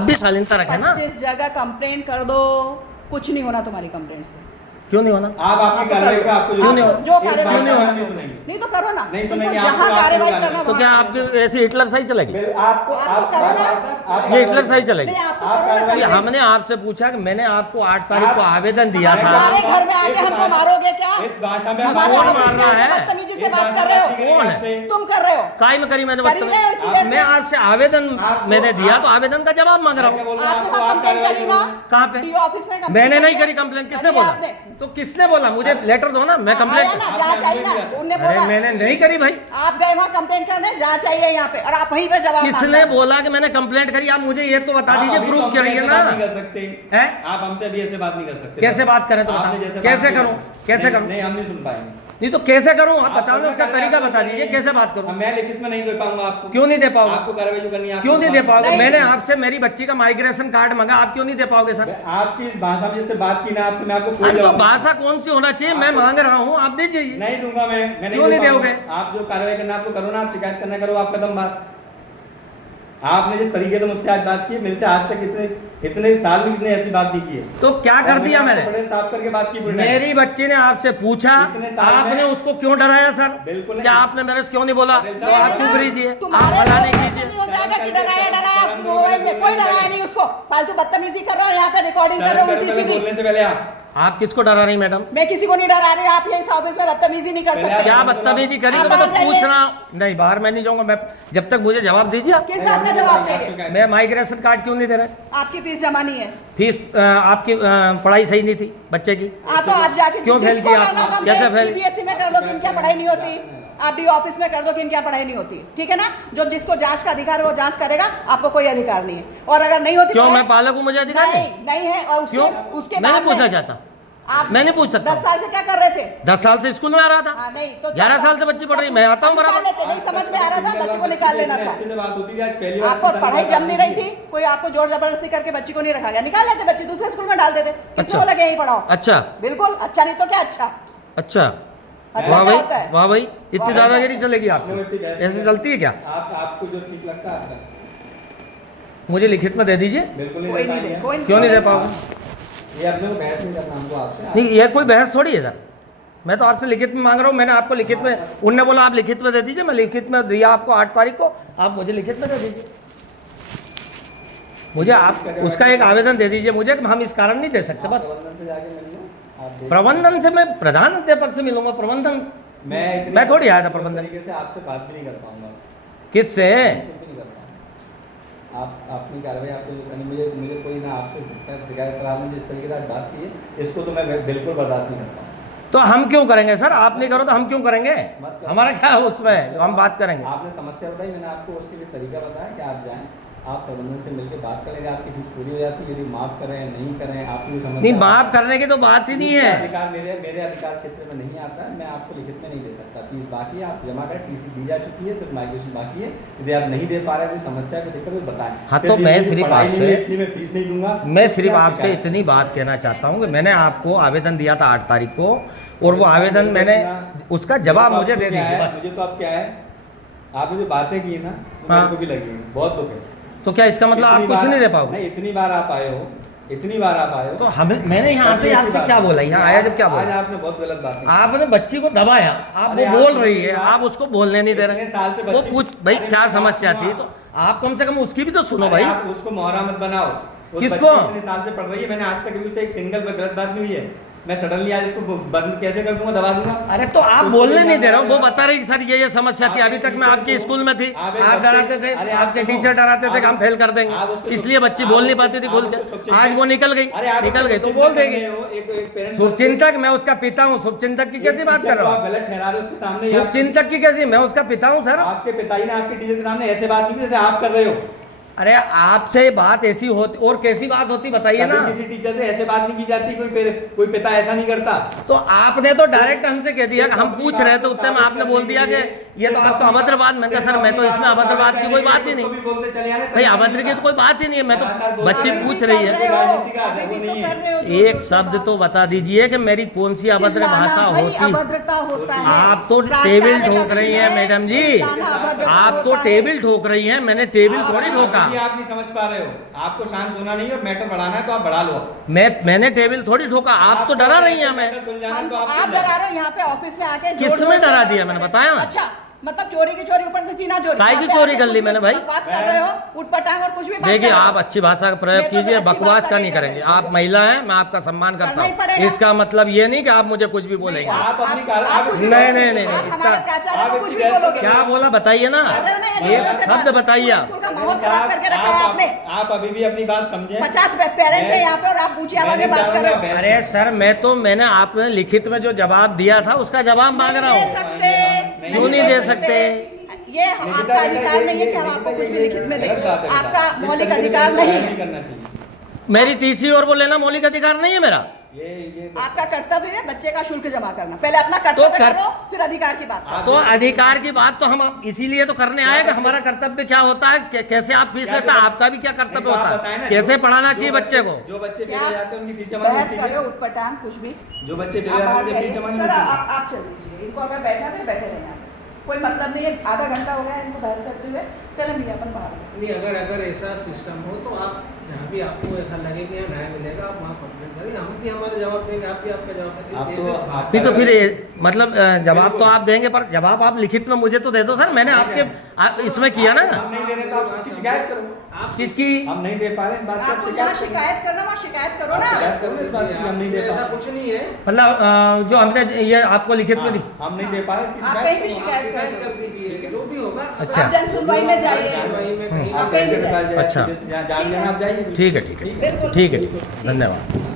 अब भी शालीनता रखे ना। जिस जगह कंप्लेंट कर दो, कुछ नहीं होना तुम्हारी कंप्लेंट से। क्यों नहीं होना? आप आपकी कार्रवाई का आपको क्यों नहीं होना? जो कार्रवाई क्यों नहीं होना? नहीं सुनेंगे, नहीं तो करो ना, नहीं तुमको सुनेंगे, जहाँ आपको कार्रवाई आपको करना तो क्या वहाँ आपकी ऐसी हिटलर सही चलेगी? आपको आपको करो ना। आप ये हिटलर सही चलेगी? नहीं, आपको आप करो ना कार्रवाई कि कंप्लेंट। हमने आपसे पूछा कि मैंने आपको 8 तारीख को आवेदन दिया था। हमारे घर में आके हमको मारोगे क्या? इस भाषा में हमारे कौन ऑफिस मार में रहा आके है? बदतमीजी से बात कर रहे हो। कौन है? तुम कर रहे हो। काय में करी मैंने करी नहीं, इतनी देर से। मैं आपसे आवेदन मैंने दिया तो आवेदन का जवाब मांग रहा हूँ। आपने वहाँ कंप्लेंट करी ना? कहाँ पे? डीओ ऑफिस में कंप्लेंट मैंने नहीं करी करी कंप्लेंट। किसने करी बोला? आपने। तो किसने बोला? मुझे लेटर दो ना, मैं आया कंप्लेंट। ना, जांच आई ना, उनने अरे बोला मैंने नहीं करी भाई। आप गए वहाँ कंप्लेंट करने, जांच आई है यहाँ पे और आप वहीं पे जवाब किसने मांग रहे हो। बोला कि मैंने कंप्लेंट करी? आप मुझे ये तो बता दीजिए, प्रूफ करिए ना। नहीं कर सकते हैं? आप हमसे अभी ऐसे बात नहीं कर सकते। कैसे बात करें तो आपने बताओ। जैसे कैसे बात की- करूं? कैसे करूं? नहीं, हम नहीं सुन पाएंगे। नहीं तो कैसे करूं? आप बता दो, अपना उसका कार्रवाई तरीका आपको बता दीजिए, करनी कैसे है। बात करूं? मैं लिखित में नहीं दे पाऊंगा आपको। क्यों नहीं दे पाओगे? आपको कार्रवाई जो करनी है क्यों नहीं दे पाओगे? नहीं। मैंने आपसे मेरी बच्ची का माइग्रेशन कार्ड मांगा, आप क्यों नहीं दे पाओगे सर? आपकी इस भाषा में जिससे बात की ना आपसे, मैं आपको कोई अरे तो जवाब भाषा कौन सी होना चाहिए? मैं मांग रहा हूँ, आप दीजिए। नहीं दूंगा। मैं क्यों नहीं दे दोगे? पाऊंगा। आप जो कार्रवाई करना आपको करो ना, आप शिकायत करना करो, आप कदम बात। आपने जिस तरीके से मुझसे आज बात की, मेरे से आज तक इतने साल में किसने ऐसी बात नहीं की है। तो क्या कर दिया मैंने? बड़े साफ करके बात की। पूरी टाइम। मेरी बच्ची ने आपसे पूछा, इतने साल आपने में- उसको क्यों डराया सर? बिल्कुल नहीं। क्या आपने मेरे से क्यों नहीं बोला? ये तो आप ना, चुप रहिए, आप तुम्हारे भला नहीं लोगों से कीजिए। नहीं हो जाएगा कि डराया मोबाइल में, कोई डराया नहीं उसको। फालतू बदतमीजी कर रहे हो, यहाँ पे रिकॉर्डिंग कर रहे हो उल्टी सीधी। बोलने से पहले आप किसको डरा रही मैडम? मैं किसी को नहीं डरा रही, आप ये इस ऑफिस में बदतमीजी नहीं कर पहले सकते। क्या बदतमीजी करी? तो मैं तो पूछ रहा हूँ। नहीं, बाहर मैं नहीं जाऊंगा। मैं जब तक मुझे जवाब दीजिए आप। किस बात का जवाब चाहिए? मैं माइग्रेशन कार्ड क्यों नहीं दे रहे? आपकी फीस जमा नहीं है। फीस आपकी पढ़ाई सही नहीं थी बच्चे की। हाँ तो आप जाके क्यों फेल किया आपने? कैसे फेल? सीबीएसई में कर दो कि इनकी यहाँ पढ़ाई नहीं होती, आप डी ऑफिस में कर दो कि इनकी यहाँ पढ़ाई नहीं होती। ठीक है ना? जो जिसको जांच का अधिकार है वो जांच करेगा, आपको कोई अधिकार नहीं है। और अगर नहीं होती क्यों पढ़ाई- मैं पालक हूँ, मुझे अधिकार नहीं? नहीं है। और क्यों? उसके मैं नहीं बाद पूछना में चाहता। आप मैं नहीं पूछ सकता 10 साल से क्या कर रहे थे? 10 साल से स्कूल में आ रहा था। हाँ, नहीं तो 11 साल से बच्ची पढ़ रही, मैं आता हूँ निकाल बराबर। लेते, नहीं समझ में आ रहा था, बच्ची को निकाल लेना था। अच्छे से बात होती थी, आज पहली बार आपको पढ़ाई जम नहीं रही थी, कोई आपको जोर जबरदस्ती करके बच्ची को नहीं रखा गया, निकाल लेते बच्ची, दूसरे स्कूल में डाल देते। किसको अच्छा। बोला कि यहीं पढ़ाओ? अच्छा बिल्कुल अच्छा, नहीं तो क्या अच्छा। अच्छा, अच्छा वाह क्या भाई, होता है? वाह भाई, इतनी दादागिरी चलेगी आपको आपकी? ऐसे चलती है क्या? आपको जो ठीक लगता है आपका। मुझे लिखित में दे दीजिए। बिल्कुल कोई नहीं दे, कोई क्यों नहीं दे पाओगे? ये अपने को बहस नहीं करना हमको आपसे। नहीं, ये कोई बहस थोड़ी है सर। मैं तो आपसे लिखित में मांग रहा हूँ। मैंने आपको लिखित में, उनने बोला आप लिखित में दे दीजिए, मैं लिखित में दिया आपको 8 तारीख को, आप मुझे लिखित में दे दीजिए। मुझे आप उसका एक आवेदन दे दीजिए मुझे कि हम इस कारण नहीं दे सकते बस। प्रबंधन से जाके मिल लो, आप देख- प्रबंधन से मैं प्रधान अध्यापक से मिलूंगा। प्रबंधन मैं थोड़ी आया था प्रबंधन। तरीके से आपसे बात भी नहीं कर पाऊंगा। किससे? कुछ नहीं कर पाऊंगा। आप अपनी कार्रवाई आपको जो करनी, मुझे कोई ना आपसे शिकायत पर आपने जिस तरीके से आज बात की है, इसको तो मैं बिल्कुल बर्दाश्त नहीं करता हूँ। तो हम क्यों करेंगे सर? आप नहीं करो तो हम क्यों करेंगे? मत करो। हमारा क्या है उसमें जो हम बात करेंगे? आपने समस्या बताई, मैंने आपको उसके लिए तरीका बताया कि आप जाएं, आप प्रबंधन से मिलकर बात करेंगे, आपकी फीस पूरी हो जाती है। यदि माफ करें नहीं करें, आपकी जो समस्या नहीं, माफ करने की तो बात ही नहीं है। अधिकार मेरे अधिकार क्षेत्र में नहीं आता है। मैं आपको लिखित में नहीं दे सकता। फीस बाकी है, आप जमा करें, टीसी दी जा चुकी है, सिर्फ माइग्रेशन बाकी है। यदि आप नहीं दे पा रहे, कोई समस्या की दिक्कत है तो बताएं। हाँ, तो मैं सिर्फ पढ़ाई नहीं आपसे- है, इसलिए मैं फीस नहीं दूंगा। मैं सिर्फ क्या आपसे शिकायत? इतनी बात कहना चाहता हूँ कि मैंने आपको आवेदन दिया था 8 तारीख को, और वो आवेदन मैंने उसका जवाब मुझे दे दीजिए बस। मुझे तो अब क्या है, आपने जो बातें की ना, तो हाँ। मेरे को भी लगी है, बहुत दुख है। तो क्या इसका मतलब आप इतनी कुछ बार- नहीं दे पाओगे? नहीं, इतनी बार आप आए हो, इतनी बार आप आए हो। तो हमें, मैंने यहाँ आते ही आपसे क्या बोला? यहाँ आया जब क्या आज बोला? आपने बहुत गलत बात की। आपने बच्ची को दबाया, आप अरे वो आप बोल रही है, इतनी आप उसको बोलने नहीं दे इतने साल से रहे। वो बच्ची- पूछ भाई अरे क्या मेरी बात समस्या सुनो थी, तो आप कम से कम उसकी भी तो सुनो अरे भाई। आप उसको मोहरा मत बनाओ। उस किसको? बच्ची इतने साल से पढ़ रही है, मैंने आज तक कभी उसे एक सिंगल में गलत बात नहीं हुई है। मैं सडनली आज इसको बंद कैसे कर दूंगा, दबा दूंगा? अरे तो आप उसको बोलने भी नहीं दे रहे हो, वो जाना बता रही कि सर ये समस्या थी। अभी तक मैं आपके स्कूल में थी, आप डराते थे, अरे आप आपके सुनो, टीचर डराते थे कि हम आप- फेल कर आप देंगे, उसको- इसलिए बच्ची आप बोल नहीं उसको- पाती थी आप खुल उसको के। शुभचिंतक- आज वो निकल गई, अरे आप निकल गई तो शुभचिंतक बोल कर देगी। रहे हो, एक parent- शुभचिंतक मैं उसका पिता हूँ, शुभचिंतक की कैसी बात कर रहा आप हूँ? गलत ठहरा रहे हो उसके सामने। आप- शुभचिंतक की कैसी? मैं उसका पिता हूँ सर। आपके पिताजी ने आपके टीचर के सामने ऐसे बात नहीं की जैसे आप कर रहे हो। अरे आपसे बात ऐसी होती, और कैसी बात होती बताइए कभी ना। किसी टीचर से ऐसे बात नहीं की जाती, कोई पिता ऐसा नहीं करता। तो आपने तो डायरेक्ट हमसे कह दिया कि हम पूछ रहे थे, उतने में आपने बोल दिया कि ये तो आप तो अभद्रवाद, मैंने कहा सर मैं तो इसमें अभद्रवाद की कोई बात ही नहीं भाई, अभद्र की तो कोई बात ही नहीं है। मैं तो बच्ची पूछ रही है, एक शब्द तो बता दीजिए कि मेरी कौन सी अभद्र भाषा होती। अभद्रता होता है। आप तो टेबल ठोक रही हैं मैडम जी, आप तो टेबल ठोक रही हैं, मैंने टेबल थोड़ी ठोका। आप नहीं समझ पा रहे हो, आपको शांत होना नहीं है, मैटर बढ़ाना है तो आप बढ़ा लो। मैंने टेबल थोड़ी ठोका, आप तो डरा रही हैं हमें। आप डरा रहे हो यहाँ पे ऑफिस में आके। किसमें डरा दिया मैंने बताया ना। अच्छा मतलब चोरी की चोरी, ऊपर से सीना चोरी। काय की चोरी कर ली मैंने भाई? बकवास कर रहे हो, उठपटांग और कुछ भी बात देखिए कर रहे हो। आप अच्छी भाषा का प्रयोग मैं तो कीजिए, अच्छी बकवास भाषा का नहीं नहीं कर करेंगे। रही। आप महिला हैं, मैं आपका सम्मान करता करना ही हूँ। पड़ेगा। इसका मतलब ये नहीं कि आप मुझे कुछ भी बोलेंगे। आप अपनी कुछ भी नहीं, बोलोगे। नहीं, आप नहीं, हमारे इतना- प्राचार्य को आप कुछ इतनी भी बोलोगे। क्या बोला बताइए ना, कर रहे हो ना ये एक लोगों से शब्द बात। बताइए। स्कूल का माहौल खराब करके रखा है आपने। आप अभी भी अपनी बात समझे। 50 पेरेंट्स हैं यहाँ पे और आप ऊंची आवाज में बात कर रहे हो। अरे सर मैंने आपने लिखित में जो जवाब दिया था उसका जवाब मांग रहा नहीं हूँ। दे सकते, क्यों नहीं दे सकते? ये आपका अधिकार नहीं है कि हम आपको कुछ भी लिखित में दें। आपका मौलिक अधिकार नहीं है। करना चाहिए। मेरी टीसी और वो लेना मौलिक अधिकार नहीं है मेरा। ये आपका कर्तव्य है बच्चे का शुल्क जमा करना। पहले अपना कर्तव्य करो, फिर अधिकार की बात करो। तो अधिकार की बात तो हम इसीलिए तो करने आए कि हमारा कर्तव्य क्या होता है, कैसे आप फीस लेता है, आपका भी क्या कर्तव्य होता है, कैसे पढ़ाना चाहिए बच्चे को। जो बच्चे क्या फेल जाते हैं उनकी फीस जमा नहीं बहस होती कर रहे हो, है। उठपटांग कुछ भी। जो बच्चे फेल आप जाते हैं बाहर उनकी फीस जमा नहीं जाइए। सर, होती है। आप चल दीजिए इनको, अगर बैठना है बैठे रहना, कोई मतलब नहीं है। आधा घंटा हो गया है इनको बहस करते हुए। चलें भैया अपन बाहर। नहीं, अगर ऐसा सिस्टम हो तो आप जहाँ भी आपको ऐसा लगे कि यहाँ न्याय मिलेगा आप वहाँ कंप्लेंट करें, हम भी हमारा जवाब देंगे, आप भी आपका जवाब देंगे। आप तो- ऐसे आप- नहीं तो फिर मतलब जवाब तो आप देंगे, पर जवाब आप लिखित में मुझे तो दे दो सर। मैंने आपके इसमें किया ना। हम नहीं दे रहे तो आप इसकी शिकायत करो। आप किसकी? हम नहीं दे पा रहे इस बात की, आप आपको जहाँ शिकायत करना वहाँ शिकायत करो ना। शिकायत करो इस बात की, हम नहीं दे पा ऐसा रहे। कुछ नहीं है। मतलब जो हमने ये आपको लिखित में दी। हाँ, हम नहीं दे पा रहे इसकी आप शिकायत कहीं भी करो। शिकायत शिकायत कर कर दो। दीजिए, जो भी होगा। अच्छा। आप जन सुनवाई में जाइए। सुनवाई में कहीं आप कहीं भी जाइए। अच्छा। जान लेना आप जाइए। ठीक है, ठीक है, बिल्कुल। ठीक है, ठीक है, धन्यवाद।